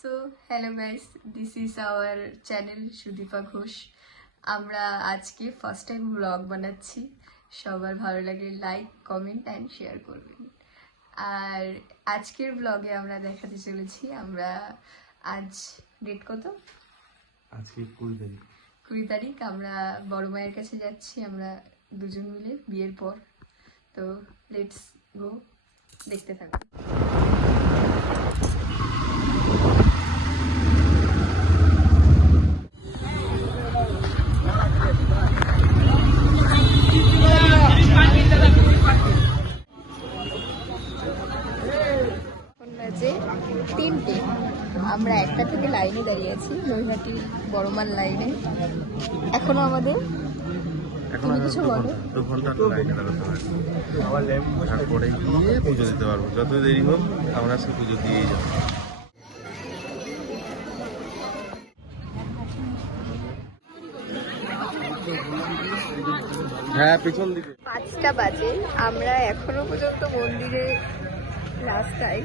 So hello guys, this is our channel Sudipa Ghosh. আমরা আজকে first time blog বানাচ্ছি। সবার ভালো লাগলে লাইক, কমেন্ট অ্যান্ড শেয়ার করবেন। আর আজকের ব্লগে আমরা দেখাতে চলেছি আমরা আজ ডেট কত? আজকে 20 তারিখ। আমরা বড় মায়ের কাছে যাচ্ছি, আমরা দুজন মিলে বিয়ের পর। তো লেটস গো, দেখতে থাকুন। বাজে 3টে। আমরা 1টা থেকে লাইনে দাঁড়িয়ে আছি, নৈহাটি বড়মার লাইনে। এখনো আমাদের কিছু বলো? 2 ঘন্টা লাইনে দাঁড়াতে হয়। তারপরে গিয়ে পুজো দিতে পারবো। যত দেরি হোক আমরা আজকে পুজো দিয়েই যাবো। হ্যাঁ, পিছন দিকে 5টা বাজে, আমরা এখনো পর্যন্ত মন্দিরের রাস্তায়।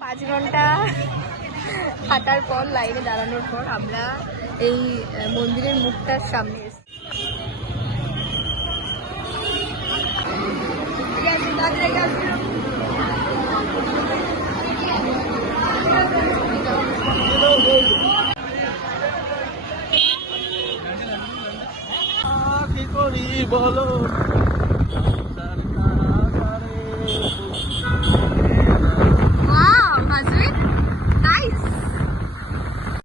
5 ঘন্টা হাঁটার পর, লাইনে দাঁড়ানোর পর আমরা এই মন্দিরের মুখটার সামনে এসেছি। কি করি বলো।